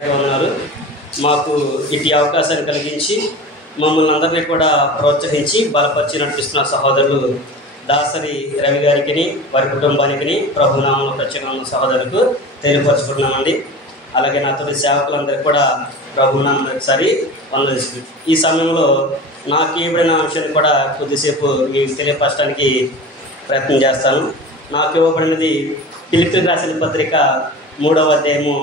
ఉన్నారు. మాకు ఇటు అవకాశాన్ని కలిగించి మమ్మల్ని అందరినీ కూడా ప్రోత్సహించి బలపరిచి నడిపిస్తున్న సహోదరులు దాసరి రవి గారికి, వారి కుటుంబానికి ప్రభునామంలో ప్రత్యేకమైన సహోదరులకు తెలియపరుచుకుంటున్నామండి. అలాగే నాతోటి సేవకులందరికీ కూడా ప్రభునామం ఒకసారి వందనిస్తుంది. ఈ సమయంలో నాకు ఇవ్వబడిన అంశాన్ని కూడా కొద్దిసేపు మీకు తెలియపరచడానికి ప్రయత్నం చేస్తాను. నాకు ఇవ్వబడినది ఫిలిప్పీయులకు రాసిన పత్రిక 3వ అధ్యాయము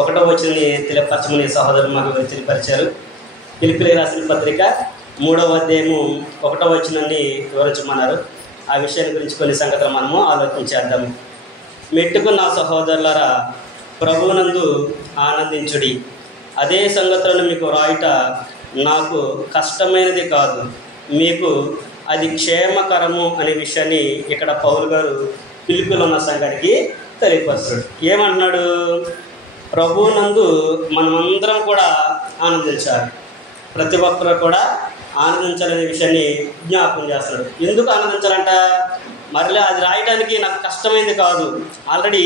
1వ వచనాన్ని తెలియపరచమని సహోదరులు మాకు తెలియపరిచారు. ఫిలిప్పీయులకు రాసిన పత్రిక 3వ అధ్యాయము 1వ వచనాన్ని వివరించమన్నారు. ఆ విషయాన్ని గురించి కొన్ని సంగతులు మనము ఆలోచన చేద్దాము. మెట్టుకు నా సహోదరులారా, ప్రభువునందు ఆనందించుడి. అదే సంగతులను మీకు రాయుట నాకు కష్టమైనది కాదు, మీకు అది క్షేమకరము అనే విషయాన్ని ఇక్కడ పౌలు గారు ఫిలిప్పీలో ఉన్న సంఘానికి తెలియపరుస్తాడు. ఏమంటున్నాడు? ప్రభువునందు మనమందరం కూడా ఆనందించాలి. ప్రతి ఒక్కరు కూడా ఆనందించాలనే విషయాన్ని జ్ఞాపకం చేస్తున్నాడు. ఎందుకు ఆనందించాలంట? మరలా అది రాయడానికి నాకు కష్టమైంది కాదు. ఆల్రెడీ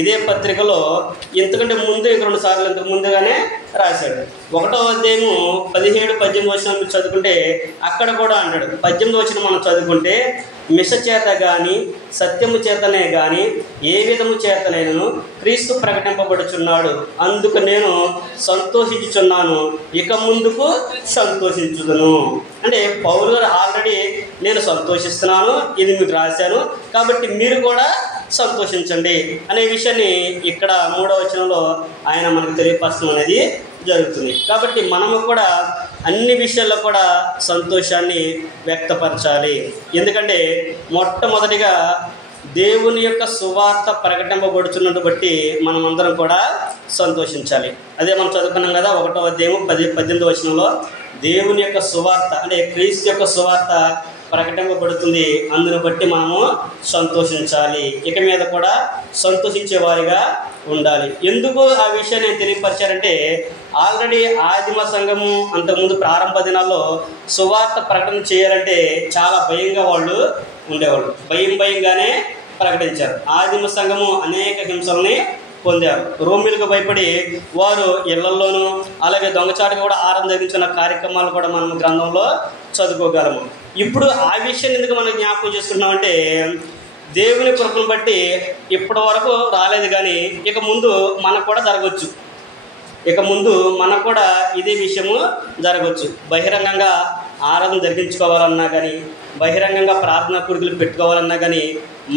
ఇదే పత్రికలో ఇంతకంటే ముందు 2 సార్లు ఇంతకు ముందుగానే రాశాడు. 1వ అధ్యాయము 17-18 వచనాలు మీరు చదువుకుంటే అక్కడ కూడా అంటాడు. 18 వచనం మనం చదువుకుంటే, మిష చేత కానీ సత్యము చేతనే కానీ ఏ విధము చేతనైనను క్రీస్తు ప్రకటింపబడుచున్నాడు, అందుకు నేను సంతోషించుచున్నాను, ఇక ముందుకు సంతోషించుదును. అంటే పౌలు గారు ఆల్రెడీ నేను సంతోషిస్తున్నాను, ఇది మీకు రాశాను, కాబట్టి మీరు కూడా సంతోషించండి అనే విషయాన్ని ఇక్కడ 3వ వచనంలో ఆయన మనకు తెలియపరచడం అనేది జరుగుతుంది. కాబట్టి మనము కూడా అన్ని విషయాల్లో కూడా సంతోషాన్ని వ్యక్తపరచాలి. ఎందుకంటే మొట్టమొదటిగా దేవుని యొక్క సువార్త ప్రకటింపబడుచున్నట్టు బట్టి మనమందరం కూడా సంతోషించాలి. అదే మనం చదువుకున్నాం కదా, 1వ అధ్యాయం 18వ వచనంలో దేవుని యొక్క సువార్త అంటే క్రీస్తు యొక్క సువార్త ప్రకటింపబడుతుంది, అందును బట్టి మనము సంతోషించాలి. ఇక మీద కూడా సంతోషించే వారిగా ఉండాలి. ఎందుకు ఆ విషయాన్ని తెలియపరిచారంటే, ఆల్రెడీ ఆదిమ సంఘము అంతకుముందు ప్రారంభ దినాల్లో సువార్త ప్రకటన చేయాలంటే చాలా భయంగా వాళ్ళు ఉండేవాళ్ళు. భయంగానే ప్రకటించారు. ఆదిమ సంఘము అనేక హింసల్ని పొందారు. రోమిలకు భయపడి వారు ఇళ్లలోనూ అలాగే దొంగచాటుగా కూడా ఆరాధన జరిగించిన కార్యక్రమాలు కూడా మనం గ్రంథంలో చదువుకోగలము. ఇప్పుడు ఆ విషయాన్ని ఎందుకు మనం జ్ఞాపకం చేసుకుంటున్నామంటే, దేవుని కృపను బట్టి ఇప్పటి వరకు రాలేదు, కానీ ఇక ముందు మనకు కూడా జరగవచ్చు. ఇక ముందు మనకు కూడా ఇదే విషయము జరగవచ్చు. బహిరంగంగా ఆరాధన జరిగించుకోవాలన్నా కానీ, బహిరంగంగా ప్రార్థనా కూడికలు పెట్టుకోవాలన్నా కానీ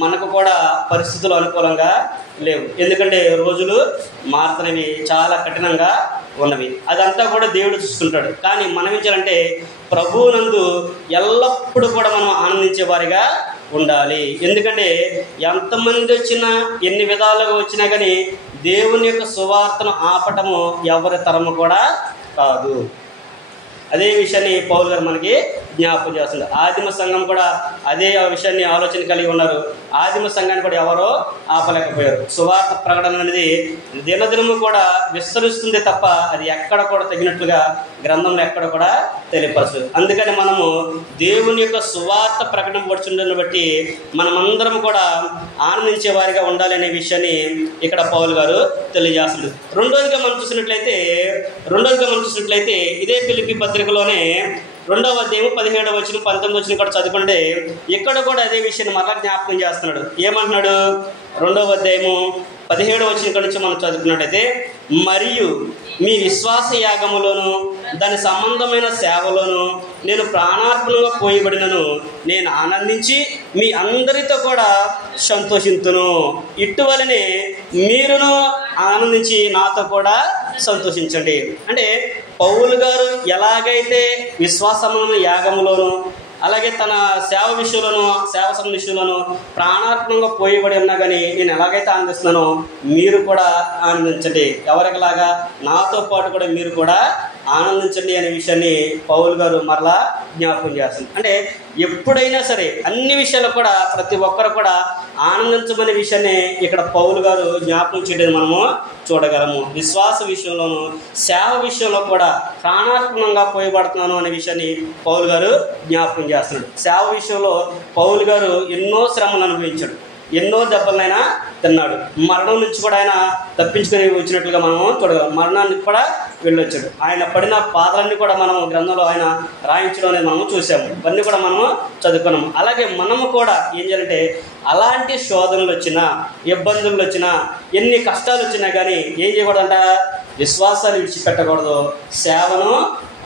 మనకు కూడా పరిస్థితులు అనుకూలంగా లేవు. ఎందుకంటే రోజులు మారుతున్నవి, చాలా కఠినంగా ఉన్నవి. అదంతా కూడా దేవుడు చూసుకుంటాడు. కానీ మనం ఏం చేయాలంటే, ప్రభువునందు ఎల్లప్పుడూ కూడా మనం ఆనందించే వారిగా ఉండాలి. ఎందుకంటే ఎంతమంది వచ్చినా, ఎన్ని విధాలుగా వచ్చినా కానీ దేవుని యొక్క సువార్తను ఆపటము ఎవరి తరము కూడా కాదు. అదే విషయాన్ని పౌలు గారు మనకి జ్ఞాపకం చేస్తున్నారు. ఆదిమ సంఘం కూడా అదే విషయాన్ని ఆలోచన కలిగి ఉన్నారు. ఆదిమ సంఘాన్ని కూడా ఎవరో ఆపలేకపోయారు. సువార్త ప్రకటన అనేది దినదినము కూడా విస్తరిస్తుంది తప్ప అది ఎక్కడ కూడా తగినట్లుగా గ్రంథంలో ఎక్కడ కూడా తెలియపరచదు. అందుకని మనము దేవుని యొక్క సువార్త ప్రకటింపబడుతుందని బట్టి మనమందరం కూడా ఆనందించే వారిగా ఉండాలి అనే విషయాన్ని ఇక్కడ పౌలు గారు తెలియజేస్తుంది. రెండోదిగా మనం చూసినట్లయితే ఇదే ఫిలిప్పీ పత్రికలోనే 2వ అధ్యాయం 17వ వచనం 19వ వచనం కూడా చదువుకుంటే ఇక్కడ కూడా అదే విషయాన్ని మరలా జ్ఞాపకం చేస్తున్నాడు. ఏమంటున్నాడు? 2వ అధ్యాయము 17వ వచనం నుంచి మనం చదువుకున్నట్టయితే, మరియు మీ విశ్వాస యాగములోను దాని సంబంధమైన సేవలోను నేను ప్రాణార్పణంగా పోయబడినను, నేను ఆనందించి మీ అందరితో కూడా సంతోషింతును, ఇటువలనే మీరును ఆనందించి నాతో కూడా సంతోషించండి. అంటే పౌలు గారు ఎలాగైతే విశ్వాసములను యాగములోను అలాగే తన సేవ విషయంలోనూ, సేవ సమయం విషయంలోనూ ప్రాణాత్మకంగా పోయబడి ఉన్నా కానీ నేను ఎలాగైతే ఆనందిస్తున్నానో మీరు కూడా ఆనందించండి. ఎవరికిలాగా నాతో పాటు కూడా మీరు కూడా ఆనందించండి అనే విషయాన్ని పౌలు గారు మరలా జ్ఞాపకం చేస్తుంది. అంటే ఎప్పుడైనా సరే అన్ని విషయాల్లో కూడా ప్రతి ఒక్కరు కూడా ఆనందించమనే విషయాన్ని ఇక్కడ పౌలు గారు జ్ఞాపకం చేయడం మనము చూడగలము. విశ్వాస విషయంలోనూ సేవ విషయంలో కూడా ప్రాణాత్మకంగా పోయబడుతున్నాను అనే విషయాన్ని పౌలు గారు జ్ఞాపకం చేస్తున్నాడు. సేవ విషయంలో పౌలు గారు ఎన్నో శ్రమలు అనుభవించాడు. ఎన్నో దెబ్బలనైనా తిన్నాడు. మరణం నుంచి కూడా ఆయన తప్పించుకొని వచ్చినట్లుగా మనం చూడగలం. మరణానికి కూడా వెళ్ళొచ్చాడు. ఆయన పడిన బాధలన్నీ కూడా మనం గ్రంథంలో ఆయన రాయించడం అనేది మనము చూసాము. ఇవన్నీ కూడా మనము చదువుకున్నాము. అలాగే మనము కూడా ఏం చేయాలంటే అలాంటి శోధనలు వచ్చినా, ఇబ్బందులు వచ్చినా, ఎన్ని కష్టాలు వచ్చినా కానీ ఏం చేయకూడదంట, విశ్వాసాన్ని విడిచిపెట్టకూడదు, సేవను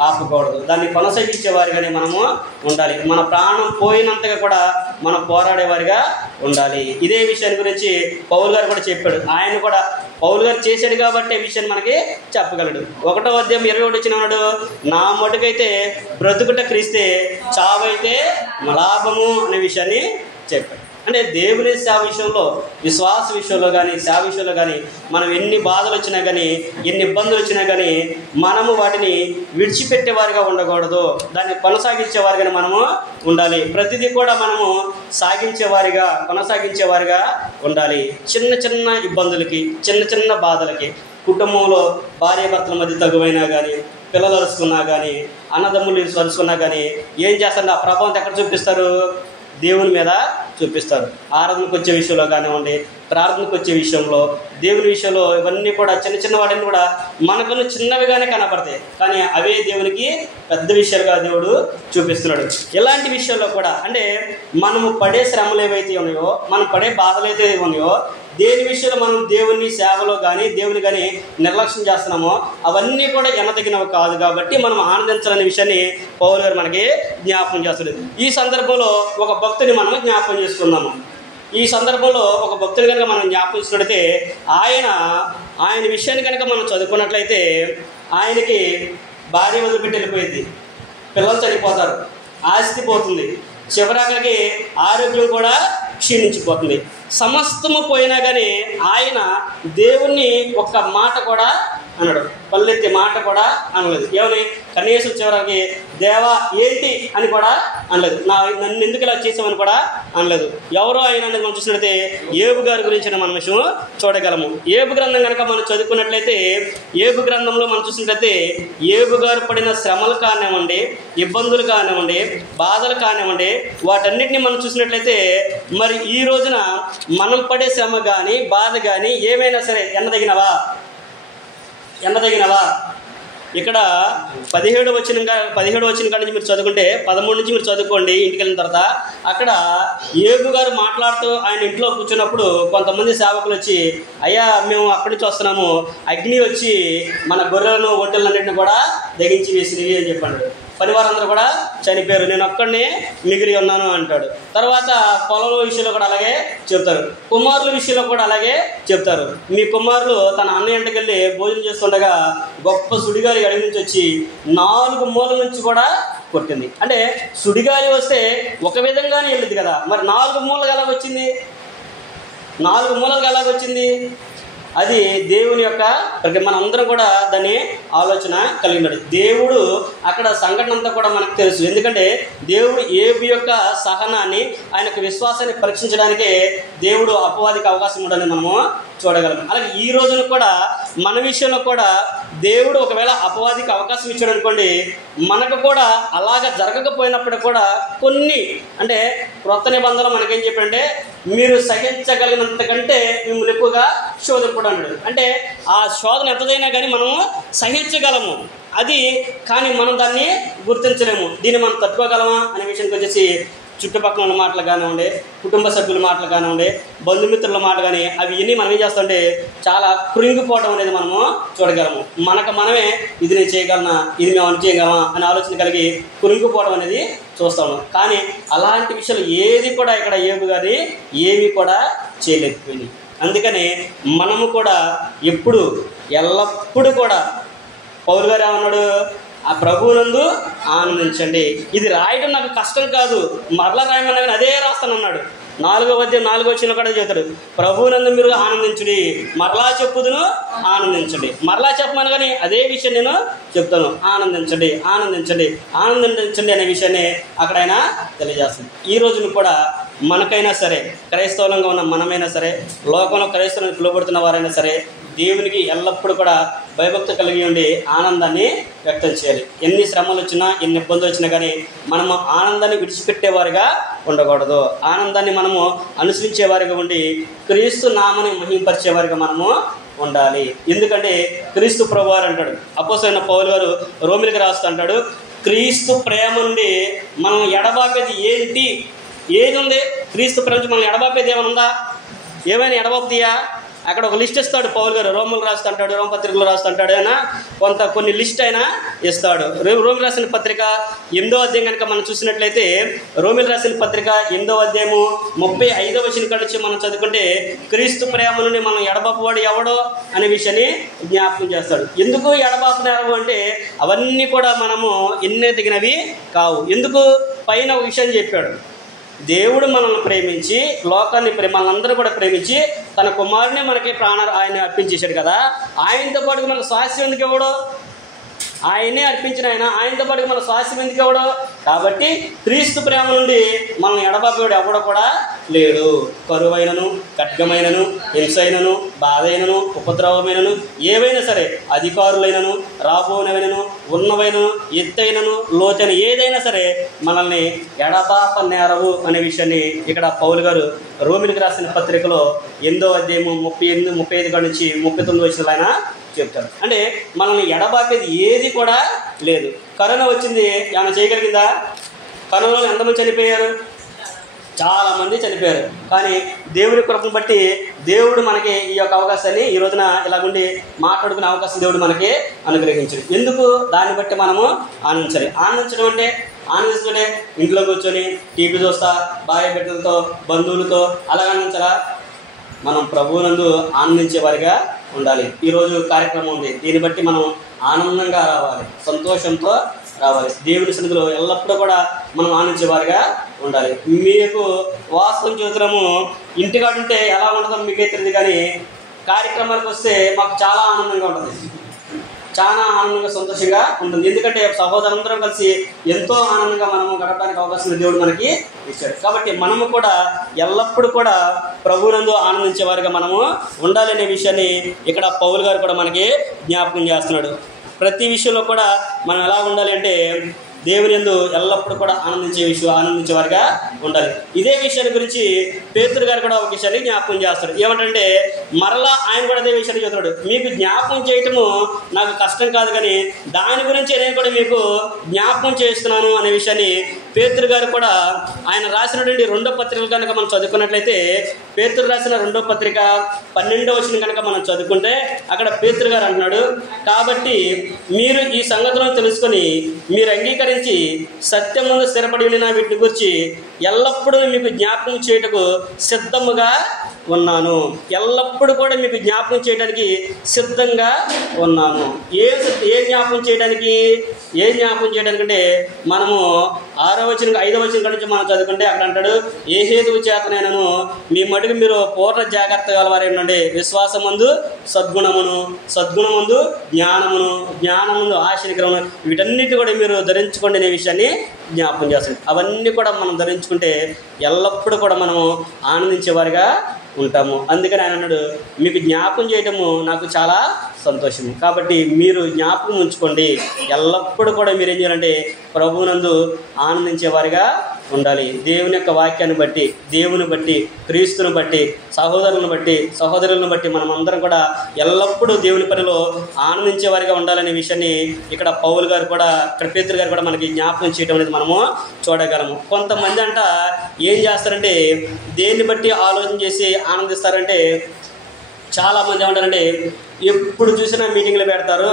ఆపకూడదు, దాన్ని కొనసాగించేవారిగానే మనము ఉండాలి. మన ప్రాణం పోయినంతగా కూడా మనం పోరాడేవారిగా ఉండాలి. ఇదే విషయాన్ని గురించి పౌలు గారు కూడా చెప్పాడు. ఆయన కూడా పౌలు గారు చేశాడు కాబట్టి ఈ విషయాన్ని మనకి చెప్పగలడు. 1వ అధ్యాయం 21 వచ్చిన ఉన్నాడు, నా మటుకైతే బ్రతుకుట క్రీస్తే, చావైతే లాభము అనే విషయాన్ని చెప్పాడు. అంటే దేవుని సేవ విషయంలో, విశ్వాస విషయంలో కానీ, సేవ విషయంలో కానీ మనం ఎన్ని బాధలు వచ్చినా కానీ, ఎన్ని ఇబ్బందులు వచ్చినా కానీ మనము వాటిని విడిచిపెట్టేవారిగా ఉండకూడదు, దాన్ని కొనసాగించేవారిగానే మనము ఉండాలి. ప్రతిదీ కూడా మనము సాగించేవారిగా, కొనసాగించేవారిగా ఉండాలి. చిన్న చిన్న ఇబ్బందులకి, చిన్న చిన్న బాధలకి, కుటుంబంలో భార్యాభర్తల మధ్య తగువైనా కానీ, పిల్లలు అరుచుకున్నా కానీ, అన్నదమ్ములు అరుచుకున్నా కానీ ఏం చేస్తారు, ఆ ప్రభావం ఎక్కడ చూపిస్తారు, దేవుని మీద చూపిస్తారు. ఆరాధనకు వచ్చే విషయంలో కానివ్వండి, ప్రార్థనకు వచ్చే విషయంలో, దేవుని విషయంలో, ఇవన్నీ కూడా చిన్న చిన్న వాటిని కూడా మనకు చిన్నవిగానే కనపడతాయి, కానీ అవే దేవునికి పెద్ద విషయాలుగా దేవుడు చూపిస్తున్నాడు. ఇలాంటి విషయాల్లో కూడా అంటే మనము పడే శ్రమలు ఏవైతే ఉన్నాయో, మనం పడే బాధలు అయితే ఉన్నాయో, దేని విషయంలో మనం దేవుని సేవలో కానీ, దేవుని కానీ నిర్లక్ష్యం చేస్తున్నామో అవన్నీ కూడా ఎనదగినవి కాదు. కాబట్టి మనం ఆనందించాలనే విషయాన్ని పౌలు గారు మనకి జ్ఞాపకం చేస్తారు. ఈ సందర్భంలో ఒక భక్తుని మనం జ్ఞాపకం చేసుకున్నాము. ఈ సందర్భంలో ఒక భక్తుని కనుక మనం జ్ఞాపకం చేసుకున్నట్లయితే ఆయన విషయాన్ని కనుక మనం చదువుకున్నట్లయితే ఆయనకి భార్య వదిలిపెట్టి వెళ్ళిపోయింది, పిల్లలు చనిపోతారు, ఆస్తి పోతుంది, చివరాఖరికి ఆరోగ్యం కూడా క్షీణించిపోతుంది. సమస్తము పోయినా కానీ ఆయన దేవుణ్ణి ఒక్క మాట కూడా అన్నాడు, పల్లెత్తి మాట కూడా అనలేదు. ఏమని, కనీసం చివరికి దేవా ఏంటి అని కూడా అనలేదు, నన్ను ఎందుకు ఇలా చేసామని కూడా అనలేదు. ఎవరో ఆయన అనేది మనం చూసినట్లయితే ఏబు గారి గురించి మనం విషయం చూడగలము. ఏబు గ్రంథం కనుక మనం చదువుకున్నట్లయితే, ఏబు గ్రంథంలో మనం చూసినట్లయితే ఏబు గారు పడిన శ్రమలు కానివ్వండి, ఇబ్బందులు కానివ్వండి, బాధలు కానివ్వండి, వాటన్నిటిని మనం చూసినట్లయితే మరి ఈ రోజున మనం పడే శ్రమ కానీ, బాధ కానీ ఏమైనా సరే ఎన్నదగినవా? ఇక్కడ 17 వచ్చిన కాడి నుంచి మీరు చదువుకుంటే 13 నుంచి మీరు చదువుకోండి. ఇంటికి వెళ్ళిన తర్వాత అక్కడ ఏబు గారు మాట్లాడుతూ ఆయన ఇంట్లో కూర్చున్నప్పుడు కొంతమంది సేవకులు వచ్చి, అయ్యా మేము అక్కడి నుంచి వస్తున్నాము, అగ్ని వచ్చి మన గొర్రెలను ఒంటెలన్నింటిని కూడా దగించి వేసినవి అని చెప్పాడు. పనివారందరూ కూడా చనిపోయారు, నేను ఒక్కడినే మిగిలి ఉన్నాను అంటాడు. తర్వాత పొలం విషయంలో కూడా అలాగే చెప్తారు, కుమారుల విషయంలో కూడా అలాగే చెప్తారు. మీ కుమారులు తన అన్నయ్య ఇంటికి వెళ్ళి భోజనం చేస్తుండగా గొప్ప సుడిగాలి అడవి నుంచి వచ్చి 4 మూలల నుంచి కూడా కొట్టింది. అంటే సుడిగాలి వస్తే ఒక విధంగానే వెళ్ళింది కదా, మరి 4 మూలలు ఎలాగొచ్చింది? 4 మూలలు ఎలాగొచ్చింది? అది దేవుని యొక్క మన అందరం కూడా దాన్ని ఆలోచన కలిగినాడు. దేవుడు అక్కడ సంఘటన అంతా కూడా మనకు తెలుసు. ఎందుకంటే దేవుడు ఏబు యొక్క సహనాన్ని, ఆయనకు విశ్వాసాన్ని పరీక్షించడానికే దేవుడు అపవాదికి అవకాశం ఉండని మనము చూడగలం. అలాగే ఈ రోజున కూడా మన విషయంలో కూడా దేవుడు ఒకవేళ అపవాదికి అవకాశం ఇచ్చాడు అనుకోండి, మనకు కూడా అలాగ జరగకపోయినప్పుడు కూడా కొన్ని అంటే క్రొత్త నిబంధనలు మనకేం చెప్పంటే, మీరు సహించగలిగినంత కంటే మిమ్మల్ని ఎక్కువగా శోధింపడు అన్నాడు. అంటే ఆ శోధన ఎంతదైనా కానీ మనము సహించగలము, అది కానీ మనం దాన్ని గుర్తించలేము. దీన్ని మనం తట్టుకోగలమా అనే విషయానికి వచ్చేసి చుట్టుపక్కల ఉన్న మాటలు కానివ్వండి, కుటుంబ సభ్యుల మాటలు కానివ్వండి, బంధుమిత్రుల మాట కానీ అవి ఇన్ని మనం ఏం చేస్తుంటే చాలా కృంగిపోవడం అనేది మనము చూడగలము. మనమే ఇది నేను చేయగలనా, ఇది మేము అని చేయగలమా అనే ఆలోచన కలిగి కృంగిపోవడం అనేది చూస్తాము. కానీ అలాంటి విషయాలు ఏది కూడా ఇక్కడ ఏబు గారి ఏమీ కూడా చేయలేకపోయింది. అందుకని మనము కూడా ఎల్లప్పుడూ కూడా పౌలు గారు ఏమన్నాడు, ఆ ప్రభువునందు ఆనందించండి. ఇది రాయడం నాకు కష్టం కాదు, మరలా రాయమన్నా కానీ అదే రాస్తానన్నాడు. 4వ అధ్యాయం 4వ వచనంలో కూడా చెబుతాడు, ప్రభువునందు మీరు ఆనందించుడి, మరలా చెప్పుదును ఆనందించండి. మరలా చెప్పమని కానీ అదే విషయం నేను చెప్తాను, ఆనందించండి అనే విషయాన్ని అక్కడ ఆయన తెలియజేస్తుంది. ఈ రోజున కూడా మనకైనా సరే, క్రైస్తవులంగా ఉన్న మనమైనా సరే, లోకంలో క్రైస్తవులను పిలువబడుతున్న వారైనా సరే, దేవునికి ఎల్లప్పుడూ కూడా భయభక్తి కలిగి ఉండి ఆనందాన్ని వ్యక్తం చేయాలి. ఎన్ని శ్రమలు వచ్చినా, ఎన్ని ఇబ్బందులు వచ్చినా కానీ మనము ఆనందాన్ని విడిచిపెట్టేవారిగా ఉండకూడదు. ఆనందాన్ని మనము అనుసరించేవారిగా ఉండి క్రీస్తు నామని మహింపరిచేవారిగా మనము ఉండాలి. ఎందుకంటే క్రీస్తు ప్రభువారు అంటాడు, అపోస్తలుడైన పౌలు గారు రోమిలికి రాస్తూ అంటాడు, క్రీస్తు ప్రేమ నుండి మనం ఎడబాపేది ఏంటి? ఏది ఉంది? క్రీస్తు ప్రేమ నుంచి మనం ఎడబాపేది ఏమైనా ఉందా? ఏమైనా ఎడబాపుతాయా? అక్కడ ఒక లిస్ట్ ఇస్తాడు పౌలు గారు. రోమిలకు రాస్తుంటాడు, రోమపత్రికలో రాస్తుంటాడు. అయినా కొన్ని లిస్ట్ అయినా ఇస్తాడు. రోమిలు రాసిన పత్రిక 8వ అధ్యాయం కనుక మనం చూసినట్లయితే, రోమిలు రాసిన పత్రిక 8వ అధ్యాయము 35వ వచనం కాడ నుంచి మనం చదువుకుంటే, క్రీస్తు ప్రేమ నుండి మనం ఎడబాపువాడు ఎవడో అనే విషయాన్ని జ్ఞాపకం చేస్తాడు. ఎందుకు ఎడబాపునారు అంటే అవన్నీ కూడా మనము ఎన్నెదిగినవి కావు. ఎందుకు? పైన ఒక విషయం చెప్పాడు, దేవుడు మనల్ని ప్రేమించి లోకాన్ని మనందరూ కూడా ప్రేమించి తన కుమారుని మనకి ఆయన అర్పించేశాడు కదా. ఆయనతో పాటు మనకు స్వాస్థ్యం ఎందుకు ఇవ్వడు? ఆయనే అర్పించిన ఆయనతో పాటు మన స్వాస్థ్యం ఎందుకు ఇవ్వడు? కాబట్టి క్రీస్తు ప్రేమ నుండి మనం ఎడబాపేవాడు ఎవడో కూడా లేడు. కరువైనను, ఖడ్గమైనను, హింసైనను, బాధైనను, ఉపద్రవమైనను, ఏవైనా సరే, అధికారులైనను, రాబోనవైనను, ఉన్నవైనను, ఎత్తైనను, లోతైన ఏదైనా సరే మనల్ని ఎడబాప నేరవు అనే విషయాన్ని ఇక్కడ పౌలు గారు రోమిలికి రాసిన పత్రికలో 8వ అధ్యాయము 38, 35 నుంచి 39 వచనాలు ఆయన చెప్తారు. అంటే మనల్ని ఎడబాపేది ఏది కూడా లేదు. కరోనా వచ్చింది, ఏమైనా చేయగలిగిందా? కరోనాలో ఎంతమంది చనిపోయారు? చాలామంది చనిపోయారు. కానీ దేవుడి కృపను బట్టి దేవుడు మనకి ఈ యొక్క అవకాశాన్ని ఈ రోజున ఇలాగుండి మాట్లాడుకునే అవకాశం దేవుడు మనకి అనుగ్రహించాడు. ఎందుకు? దాన్ని బట్టి మనము ఆనందించాలి. ఆనందించడం అంటే ఆనందిస్తుంటే ఇంట్లో కూర్చొని టీవీ చూస్తా, భార్య బిడ్డలతో, బంధువులతో అలాగ ఆనందించాలా? మనం ప్రభువునందు ఆనందించే వారిగా ఉండాలి. ఈరోజు కార్యక్రమం ఉంది, దీన్ని బట్టి మనం ఆనందంగా రావాలి, సంతోషంతో రావాలి. దేవుని సన్నిధిలో ఎల్లప్పుడూ కూడా మనం ఆనందించేవారిగా ఉండాలి. మీకు వాస్తవం చూద్దాము, ఇంటికాడుంటే ఎలా ఉంటుందో మీకే తెలియదు, కానీ కార్యక్రమాలకు వస్తే మాకు చాలా ఆనందంగా ఉంటుంది, చాలా ఆనందంగా సంతోషంగా ఉంటుంది. ఎందుకంటే సహోదరులందరం కలిసి ఎంతో ఆనందంగా మనము గడపడానికి అవకాశం దేవుడు మనకి ఇచ్చాడు. కాబట్టి మనము కూడా ఎల్లప్పుడూ కూడా ప్రభువునందు ఆనందించే వారిగా మనము ఉండాలనే విషయాన్ని ఇక్కడ పౌలు గారు కూడా మనకి జ్ఞాపకం చేస్తున్నాడు. ప్రతి విషయంలో కూడా మనం ఎలా ఉండాలి అంటే దేవుని యందు ఎల్లప్పుడూ కూడా ఆనందించే వారిగా ఉండాలి. ఇదే విషయాన్ని గురించి పేతురు గారు కూడా ఒక విషయాన్ని జ్ఞాపకం చేస్తాడు. ఏమంటే మరలా ఆయన కూడా అదే విషయాన్ని చెబుతున్నాడు, మీకు జ్ఞాపకం చేయటము నాకు కష్టం కాదు, కానీ దాని గురించి నేను కూడా మీకు జ్ఞాపకం చేస్తున్నాను అనే విషయాన్ని పేతురు గారు కూడా ఆయన రాసినటువంటి 2వ పత్రికలు కనుక మనం చదువుకున్నట్లయితే, పేతురు రాసిన 2వ పత్రిక 12వ వచనం కనుక మనం చదువుకుంటే అక్కడ పేతురు గారు అంటున్నాడు, కాబట్టి మీరు ఈ సంగతులను తెలుసుకొని మీరు అంగీకరించి సత్యం ముందు స్థిరపడి ఉండిన వీటిని గురించి ఎల్లప్పుడూ మీకు జ్ఞాపకం చేయటకు సిద్ధముగా ఉన్నాను. ఎల్లప్పుడూ కూడా మీకు జ్ఞాపకం చేయడానికి సిద్ధంగా ఉన్నాను. ఏ జ్ఞాపకం చేయడానికి అంటే మనము 6వ వచనం 5వ వచనం నుంచి మనం చదువుకుంటే అక్కడ అంటాడు, ఏ హేతువు చేతనైనను మీ మటుకు మీరు పూర్ణ జాగ్రత్త గలవారై ఉండండి. విశ్వాసమందు సద్గుణమును, సద్గుణమందు జ్ఞానమును, జ్ఞానముందు ఆశీర్వాదమును, వీటన్నిటి కూడా మీరు ధరించుకోండి అనే విషయాన్ని జ్ఞాపకం చేస్తాడు. అవన్నీ కూడా మనం ధరించుకుంటే ఎల్లప్పుడూ కూడా మనము ఆనందించేవారిగా ఉంటాము. అందుకని ఆయన అన్నాడు, మీకు జ్ఞాపకం చేయటము నాకు చాలా సంతోషము. కాబట్టి మీరు జ్ఞాపకం ఉంచుకోండి, ఎల్లప్పుడూ కూడా మీరు ఏం చేయాలంటే ప్రభువునందు ఆనందించేవారిగా ఉండాలి. దేవుని యొక్క వాక్యాన్ని బట్టి, దేవుని బట్టి, క్రీస్తుని బట్టి, సహోదరులను బట్టి మనం అందరం కూడా ఎల్లప్పుడూ దేవుని పనిలో ఆనందించేవారిగా ఉండాలనే విషయాన్ని ఇక్కడ పౌలు గారు కూడా, ఇక్కడ పేతురు గారు కూడా మనకి జ్ఞాపకం చేయడం అనేది మనము చూడగలము. కొంతమంది అంట ఏం చేస్తారంటే దేన్ని బట్టి ఆలోచన చేసి ఆనందిస్తారంటే, చాలామంది ఏమంటారంటే ఎప్పుడు చూసినా మీటింగ్లు పెడతారు,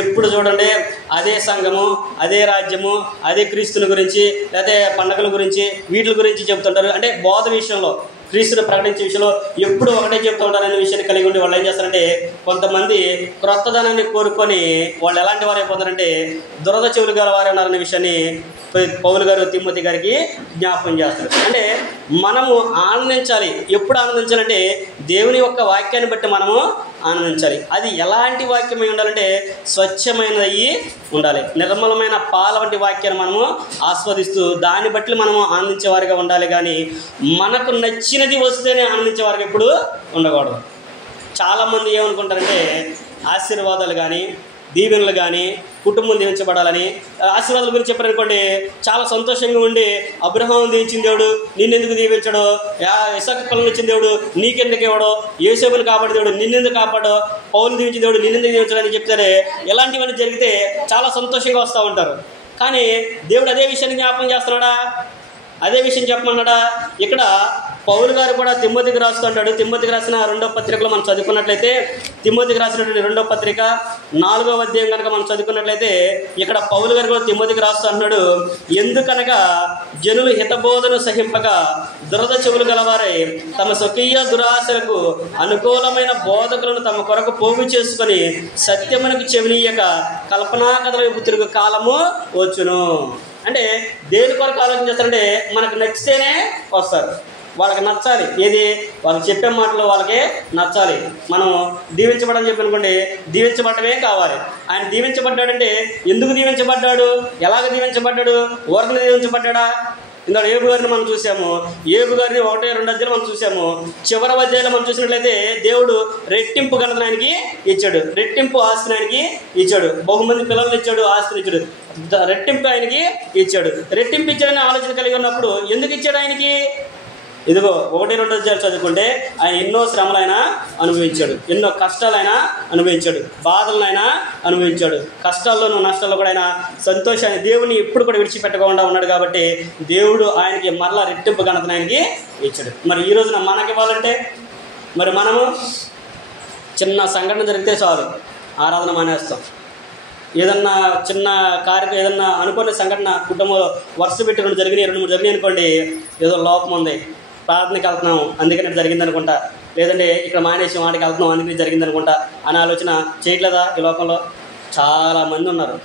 ఎప్పుడు చూడండి అదే సంఘము, అదే రాజ్యము, అదే క్రీస్తుని గురించి, లేకపోతే పండగల గురించి, వీటి గురించి చెప్తుంటారు. అంటే బోధ విషయంలో, క్రీస్తుని ప్రకటించే విషయంలో ఎప్పుడు ఒకటే చెప్తూ ఉంటారనే విషయాన్ని కలిగి ఉండి వాళ్ళు ఏం చేస్తారంటే, కొంతమంది క్రొత్తదనాన్ని కోరుకొని వాళ్ళు ఎలాంటి వారు అయిపోతారంటే దురద చెవులు గల వారు ఉన్నారనే విషయాన్ని పౌలు గారు తిమోతి గారికి జ్ఞాపకం చేస్తారు. అంటే మనము ఆనందించాలి. ఎప్పుడు ఆనందించాలంటే దేవుని యొక్క వాక్యాన్ని బట్టి మనము ఆనందించాలి. అది ఎలాంటి వాక్యమై ఉండాలంటే స్వచ్ఛమైనది ఉండాలి, నిర్మలమైన పాల వంటి వాక్యాన్ని మనము ఆస్వాదిస్తూ దాన్ని బట్టి మనము ఆనందించేవారిగా ఉండాలి. కానీ మనకు నచ్చినది వస్తేనే ఆనందించేవారికి ఎప్పుడు ఉండకూడదు. చాలామంది ఏమనుకుంటారంటే ఆశీర్వాదాలు కానీ దీవెనలు కానీ కుటుంబం దీవించబడాలని ఆశీర్వాదాల గురించి చెప్పారనుకోండి, చాలా సంతోషంగా ఉండి అబ్రహాం దీవించిన దేవుడు నిన్నెందుకు దీవించడో, ఇసాకు పిల్లలు ఇచ్చిన దేవుడు నీకెందుకు ఇవ్వడో, యోసేపుని కాపాడు దేవుడు నిన్నెందుకు కాపాడో, పౌలు దీవించిన దేవుడు నిన్నెందుకు దీవించడని చెప్తారే. ఇలాంటివన్నీ జరిగితే చాలా సంతోషంగా వస్తూ ఉంటారు. కానీ దేవుడు అదే విషయాన్ని జ్ఞాపకం చేస్తున్నాడా? అదే విషయం చెప్పమన్నాడా? ఇక్కడ పౌలు గారు కూడా తిమ్మోతికి రాస్తూ ఉంటాడు. తిమ్మోతికి రాసిన 2వ పత్రికలో మనం చదువుకున్నట్లయితే, తిమ్మోతికి రాసినటువంటి 2వ పత్రిక 4వ అధ్యాయం కనుక మనం చదువుకున్నట్లయితే, ఇక్కడ పౌలు గారు కూడా తిమ్మోతికి రాస్తూ అంటున్నాడు, ఎందుకనగా జనులు హితబోధను సహింపక దురద చెవులు గలవారై తమ స్వకీయ దురాశలకు అనుకూలమైన బోధకులను తమ కొరకు పోగు చేసుకొని సత్యమునకు చెవినీయక కల్పనా కథల వైపు తిరుగు కాలము వచ్చును. అంటే దేని కొరకు ఆలోచన చేస్తారంటే మనకు నచ్చితేనే వస్తారు, వాళ్ళకి నచ్చాలి. ఏది వాళ్ళకి చెప్పే మాటలు వాళ్ళకి నచ్చాలి. మనం దీవించబడని చెప్పి అనుకోండి, దీవించబడమే కావాలి. ఆయన దీవించబడ్డాడంటే ఎందుకు దీవించబడ్డాడు, ఎలాగ దీవించబడ్డాడు, ఊరకనే దీవించబడ్డా? ఇందులో ఏబు గారిని మనం చూసాము. ఏబు గారిని 1-2 అధ్యాయులు మనం చూసాము. చివరి అధ్యాయంలో మనం చూసినట్లయితే దేవుడు రెట్టింపు ఘనతను ఆయనకి ఇచ్చాడు, రెట్టింపు ఆస్తిని ఆయనకి ఇచ్చాడు, బహుమంది పిల్లల్ని ఇచ్చాడు, ఆస్తిని ఇచ్చాడు, రెట్టింపు ఆయనకి ఇచ్చాడు. రెట్టింపు ఇచ్చాడని ఆలోచన కలిగి ఉన్నప్పుడు ఎందుకు ఇచ్చాడు ఆయనకి? ఇదిగో 1-2 అధ్యాయాలు చదువుకుంటే ఆయన ఎన్నో శ్రమలైనా అనుభవించాడు, ఎన్నో కష్టాలైనా అనుభవించాడు, బాధలనైనా అనుభవించాడు. కష్టాల్లోనూ నష్టాల్లో కూడా ఆయన సంతోషాన్ని దేవుని ఎప్పుడు కూడా విడిచిపెట్టకుండా ఉన్నాడు. కాబట్టి దేవుడు ఆయనకి మరలా రెట్టింపు ఘనతను ఆయనకి ఇచ్చాడు. మరి ఈ రోజున మనకి ఇవ్వాలంటే, మరి మనము చిన్న సంఘటన జరిగితే చాలు ఆరాధన మానేస్తాం. ఏదన్నా చిన్న కార్యక్రమం, ఏదన్నా అనుకునే సంఘటన కుటుంబంలో వరుస పెట్టి 2 జరిగినాయి, 2-3 జరిగినాయి అనుకోండి, ఏదో లోపం ఉంది, ప్రార్థనకి వెళ్తున్నాము అందుకని జరిగింది అనుకుంటా, లేదంటే ఇక్కడ మానేసి వాడికి వెళ్తున్నాం అందుకని జరిగింది అనుకుంటా అనే ఆలోచన చేయట్లేదా? ఈ లోకంలో చాలామంది ఉన్నారు.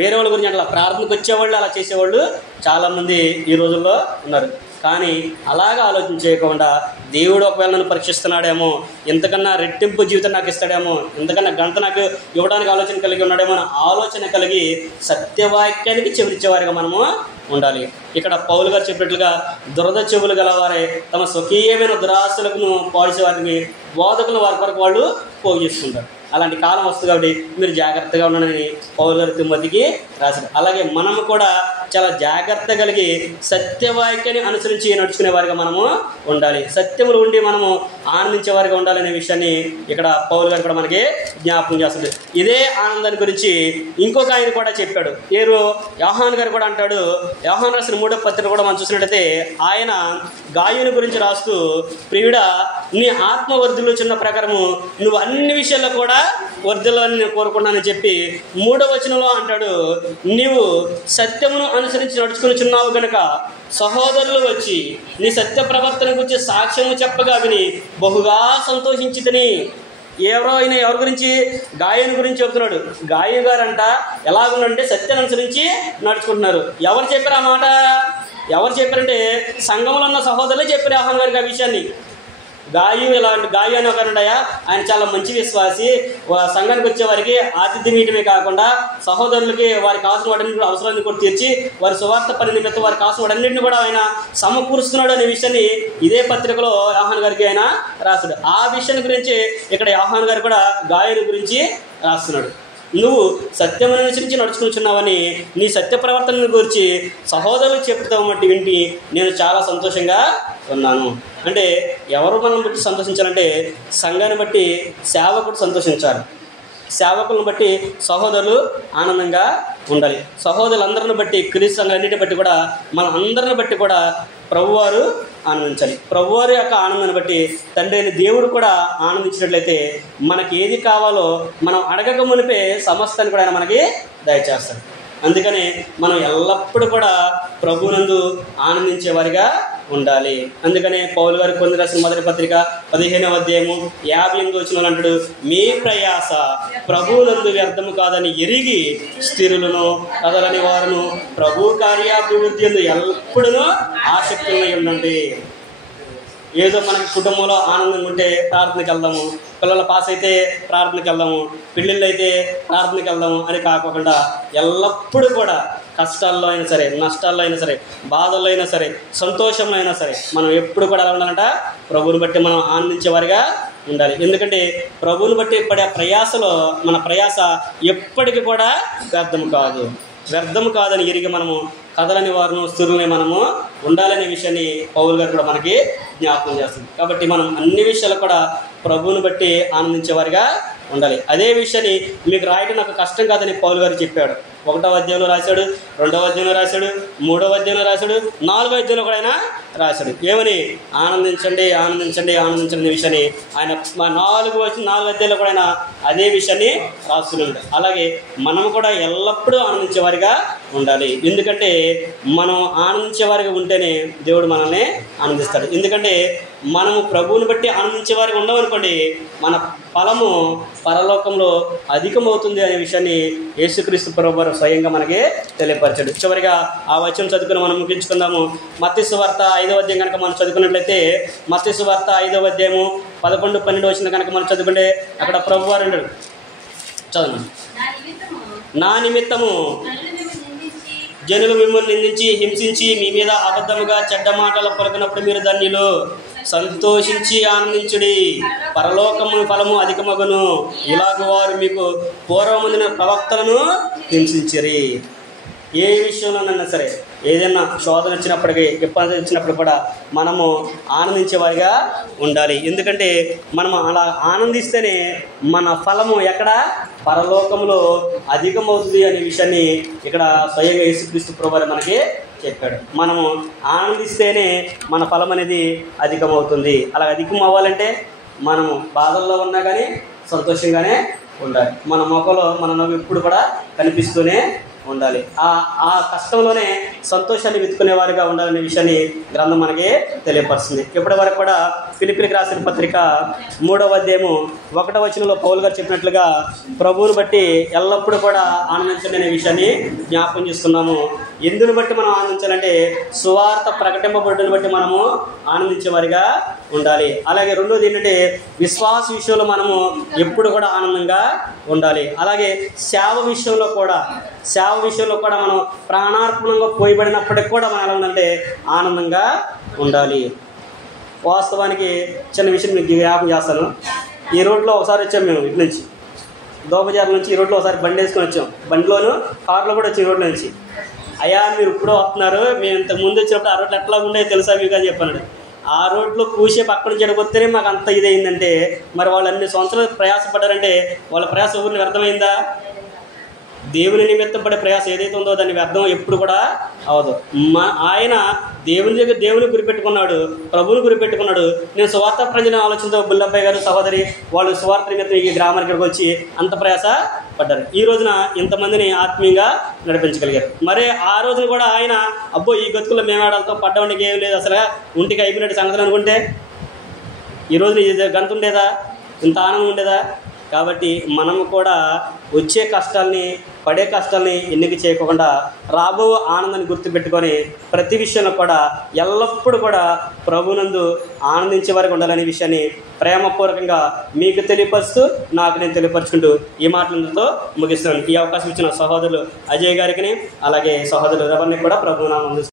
వేరే వాళ్ళ గురించి అట్లా ప్రార్థనకు వచ్చేవాళ్ళు, అలా చేసేవాళ్ళు చాలామంది ఈ రోజుల్లో ఉన్నారు. కానీ అలాగా ఆలోచన చేయకుండా దేవుడు ఒకవేళ నన్ను పరీక్షిస్తున్నాడేమో, ఎంతకన్నా రెట్టింపు జీవితం నాకు ఇస్తాడేమో, ఎంతకన్నా గంట నాకు ఇవ్వడానికి ఆలోచన కలిగి ఉన్నాడేమో అని ఆలోచన కలిగి సత్యవాక్యానికి చెవిలిచ్చేవారిగా మనము ఉండాలి. ఇక్కడ పౌలు గారు చెప్పినట్లుగా దురద చెవులు గలవారే తమ స్వకీయమైన దురాశలకు పాడిసేవారిని బోధకులు వారి కొరకు వాళ్ళు పోగు చేసుకుంటారు. అలాంటి కాలం వస్తుంది కాబట్టి మీరు జాగ్రత్తగా ఉన్నాడని పౌలు గారు తిమ్మోతికి రాశారు. అలాగే మనము కూడా చాలా జాగ్రత్త కలిగి సత్యవాక్యాన్ని అనుసరించి నడుచుకునే వారిగా మనము ఉండాలి, సత్యములు ఉండి మనము ఆనందించే వారిగా ఉండాలనే విషయాన్ని ఇక్కడ పౌలు గారు కూడా మనకి జ్ఞాపకం చేస్తుంది. ఇదే ఆనందాన్ని గురించి ఇంకొక ఆయన కూడా చెప్పాడు. యోహాను గారు కూడా అంటాడు. యోహాను రాసిన 3వ పత్రిక కూడా మనం చూసినట్లయితే ఆయన గాయుని గురించి రాస్తూ, ప్రియుడా నీ ఆత్మ వర్ధిల్లు చిన్న ప్రకారము నువ్వు అన్ని విషయాల్లో కూడా వర్ధిల్లాలని నేను కోరుకున్నానని చెప్పి 3వ వచనంలో అంటాడు, నీవు సత్యమును అనుసరించి నడుచుకునిచున్నావు గనుక సహోదరులు వచ్చి నీ సత్య ప్రవర్తన గురించి సాక్ష్యము చెప్పగా విని బహుగా సంతోషించితిని. ఎవరి గురించి? గాయని గురించి చెబుతున్నాడు. గాయ గారంట ఎలాగుందంటే సత్యాన్ని అనుసరించి నడుచుకుంటున్నారు. ఎవరు చెప్పారు ఆ మాట? ఎవరు చెప్పారంటే సంఘంలో ఉన్న సహోదరులే చెప్పారు యోహాను గారికి ఆ విషయాన్ని. గాయు అని ఒకరుండయా, ఆయన చాలా మంచి విశ్వాసి, సంఘానికి వచ్చే వారికి ఆతిథ్యం ఇయటమే కాకుండా సహోదరులకి వారి కావాల్సిన వాటన్నింటి అవసరాన్ని కూడా తీర్చి వారి సువార్త పని నిమిత్తం వారి కావాల్సిన వాటన్నింటిని కూడా ఆయన సమకూరుస్తున్నాడు అనే విషయాన్ని ఇదే పత్రికలో యోహాను గారికి ఆయన రాశాడు. ఆ విషయాన్ని గురించి ఇక్కడ యోహాను గారు కూడా గాయని గురించి రాస్తున్నాడు. నువ్వు సత్యమును అనుసరించి నడుచుకుంటున్నావని నీ సత్య ప్రవర్తనను గురించి సహోదరులు చెప్తావు మట్టి వింటి నేను చాలా సంతోషంగా ఉన్నాను. అంటే ఎవరు మనం బట్టి సంతోషించాలంటే సంఘాన్ని బట్టి సేవకుడు సంతోషించాలి, సేవకులను బట్టి సహోదరులు ఆనందంగా ఉండాలి. సహోదరులందరిని బట్టి క్రీస్తు సంఘాలన్నిటిని బట్టి కూడా మన అందరిని బట్టి కూడా ప్రభువారు ఆనందించాలి. ప్రభువారి యొక్క ఆనందాన్ని బట్టి తండ్రి అయిన దేవుడు కూడా ఆనందించినట్లయితే మనకి ఏది కావాలో మనం అడగక మునిపే సమస్తాన్ని కూడా ఆయన మనకి దయచేస్తాడు. అందుకని మనం ఎల్లప్పుడూ కూడా ప్రభువునందు ఆనందించేవారిగా ఉండాలి. అందుకనే పౌలు గారు కొన్ని రాసిన 1వ పత్రిక 15వ అధ్యాయము 58వ వచనంలో అంటాడు, మీ ప్రయాస ప్రభువునందు వ్యర్థము కాదని ఎరిగి స్థిరులను కదలని వారును ప్రభు కార్యాభివృద్ధి ఎందు ఎల్లప్పుడూ ఆసక్తులై ఉండండి. ఏదో మనకి కుటుంబంలో ఆనందంగా ఉంటే ప్రార్థనకి వెళ్దాము, పిల్లల పాస్ అయితే ప్రార్థనకి వెళ్దాము, పెళ్ళిళ్ళు అయితే ప్రార్థనకి వెళ్దాము అని కాకుండా ఎల్లప్పుడూ కూడా కష్టాల్లో అయినా సరే, నష్టాల్లో అయినా సరే, బాధల్లో అయినా సరే, సంతోషంలో అయినా సరే మనం ఎప్పుడు కూడా ఎలా ఉండాలంట? ప్రభువుని బట్టి మనం ఆనందించేవారిగా ఉండాలి. ఎందుకంటే ప్రభువుని బట్టి పడే ప్రయాసలో మన ప్రయాస ఎప్పటికీ కూడా వ్యర్థం కాదని ఎరిగి మనము కథలని వారిని స్థిరులని మనము ఉండాలనే విషయాన్ని పౌలు గారు కూడా మనకి జ్ఞాపకం చేస్తుంది. కాబట్టి మనం అన్ని విషయాలు కూడా ప్రభువుని బట్టి ఆనందించేవారిగా ఉండాలి. అదే విషయాన్ని మీకు రాయడం నాకు కష్టం కాదని పౌలు గారు చెప్పాడు. 1వ అధ్యాయంలో రాశాడు, 2వ అధ్యాయంలో రాశాడు, 3వ అధ్యాయంలో రాశాడు, 4వ అధ్యాయంలో కూడా ఆయన రాశాడు. ఏమని? ఆనందించండి అనే విషయాన్ని ఆయన 4 అధ్యాయంలో కూడా ఆయన అదే విషయాన్ని రాస్తున్నాడు. అలాగే మనం కూడా ఎల్లప్పుడూ ఆనందించేవారిగా ఉండాలి. ఎందుకంటే మనం ఆనందించేవారిగా ఉంటేనే దేవుడు మనల్ని ఆనందిస్తాడు. ఎందుకంటే మనము ప్రభువుని బట్టి ఆనందించేవారిగా ఉండమనుకోండి, మన ఫలము పరలోకంలో అధికమవుతుంది అనే విషయాన్ని యేసుక్రీస్తు ప్రభువారు స్వయంగా మనకి తెలియపరచాడు. చివరిగా ఆ వచనం చదువుకుని మనం ముగించుకుందాము. మత్తయి సువార్త 5వ అధ్యాయం కనుక మనం చదువుకున్నట్లయితే, మత్తయి సువార్త 5వ అధ్యాయము 11, 12 వచనం కనుక మనం చదువుకుంటే అక్కడ ప్రభువారు అంటాడు, చదవండి. నా నిమిత్తము జనులు మిమ్మల్ని నిందించి హింసించి మీ మీద అబద్ధముగా చెడ్డ మాటలు పలికినప్పుడు మీరు ధన్యులు. సంతోషించి ఆనందించుడి, పరలోకము ఫలము అధికమగును. ఇలాగ వారు మీకు పూర్వముందిన ప్రవక్తలను హింసించిరి. ఏ విషయంలోనైనా సరే, ఏదైనా శోధన వచ్చినప్పటికీ, ఇబ్బంది వచ్చినప్పుడు కూడా మనము ఆనందించేవారిగా ఉండాలి. ఎందుకంటే మనం అలా ఆనందిస్తేనే మన ఫలము ఎక్కడ? పరలోకంలో అధికమవుతుంది అనే విషయాన్ని ఇక్కడ స్వయంగా యేసుక్రీస్తు ప్రభువారు మనకి చెప్పాడు. మనము ఆనందిస్తేనే మన ఫలం అనేది అధికమవుతుంది. అలా అధికం అవ్వాలంటే మనము బాధల్లో ఉన్నా కానీ సంతోషంగానే ఉండాలి. మన మొక్కలో మన నవ్వు ఎప్పుడు కూడా కనిపిస్తూనే ఉండాలి. ఆ కష్టంలోనే సంతోషాన్ని వెతుకునే వారిగా ఉండాలనే విషయాన్ని గ్రంథం మనకి తెలియపరుస్తుంది. ఇప్పటి వరకు కూడా ఫిలిప్పీలకు రాసిన పత్రిక 3వ అధ్యాయము 1వ వచనంలో పౌలు గారు చెప్పినట్లుగా ప్రభువుని బట్టి ఎల్లప్పుడూ కూడా ఆనందించండి అనే విషయాన్ని జ్ఞాపకం చేసుకున్నాము. ఎందుని బట్టి మనం ఆనందించాలంటే సువార్త ప్రకటింపబడుని బట్టి మనము ఆనందించేవారిగా ఉండాలి. అలాగే రెండోది ఏంటంటే విశ్వాస విషయంలో మనము ఎప్పుడు కూడా ఆనందంగా ఉండాలి. అలాగే సేవ విషయంలో కూడా మనం ప్రాణార్పణంగా పోయబడినప్పటికి కూడా మనం ఎలా ఉందంటే ఆనందంగా ఉండాలి. వాస్తవానికి చిన్న విషయం మీకు జ్ఞాపకం చేస్తాను. ఈ రోడ్లో ఒకసారి వచ్చాం మేము, ఇటు నుంచి దోపజార్ నుంచి ఈ రోడ్లో ఒకసారి బండి వేసుకొని వచ్చాం. బండిలోను కారులో కూడా వచ్చి ఈ రోడ్లో నుంచి. అయ్యా మీరు ఇప్పుడు వస్తున్నారు, మేము ఇంతకు ముందు వచ్చినప్పుడు ఆ రోడ్లు ఎట్లా ఉండేవి తెలుసా మీకు అని చెప్పాను. ఆ రోడ్లో కూసే పక్కన చెడగొస్తేనే మాకు అంత ఇదైందంటే మరి వాళ్ళు అన్ని సంవత్సరాలు ప్రయాసపడ్డారంటే వాళ్ళ ప్రయాస ఊరిని వ్యర్థమైందా? దేవుని నిమిత్తం పడే ప్రయాసం ఏదైతే ఉందో దాన్ని వ్యర్థం ఎప్పుడు కూడా అవదు. ఆయన దేవుని దగ్గర దేవుని గురిపెట్టుకున్నాడు, ప్రభువుని గురిపెట్టుకున్నాడు. నేను స్వార్థ ప్రజల ఆలోచనతో బుల్లబ్బాయి గారు సహోదరి వాళ్ళు స్వార్థ నిమిత్తం ఈ గ్రామానికి వచ్చి అంత ప్రయాస పడ్డారు. ఈ రోజున ఇంతమందిని ఆత్మీయంగా నడిపించగలిగారు. మరి ఆ రోజున కూడా ఆయన అబ్బో ఈ గతుకుల్లో మేమాడాలతో పడ్డవాడికి ఏం లేదు, అసలు ఒంటికి అయిపోయినట్టు సంగతులు అనుకుంటే ఈ రోజున ఇది గంత ఉండేదా? ఇంత ఆనందం ఉండేదా? కాబట్టి మనము కూడా వచ్చే కష్టాల్ని, పడే కష్టాల్ని ఎన్నిక చేయకుండా రాబో ఆనందాన్ని గుర్తుపెట్టుకొని ప్రతి విషయంలో కూడా ఎల్లప్పుడూ కూడా ప్రభునందు ఆనందించే వారికి ఉండాలనే విషయాన్ని ప్రేమపూర్వకంగా మీకు తెలియపరుస్తూ నాకు నేను తెలియపరుచుకుంటూ ఈ మాటలతో ముగిస్తున్నాను. ఈ అవకాశం ఇచ్చిన సహోదరులు అజయ్ గారికి అలాగే సహోదరులు రవణ్ని కూడా ప్రభునామం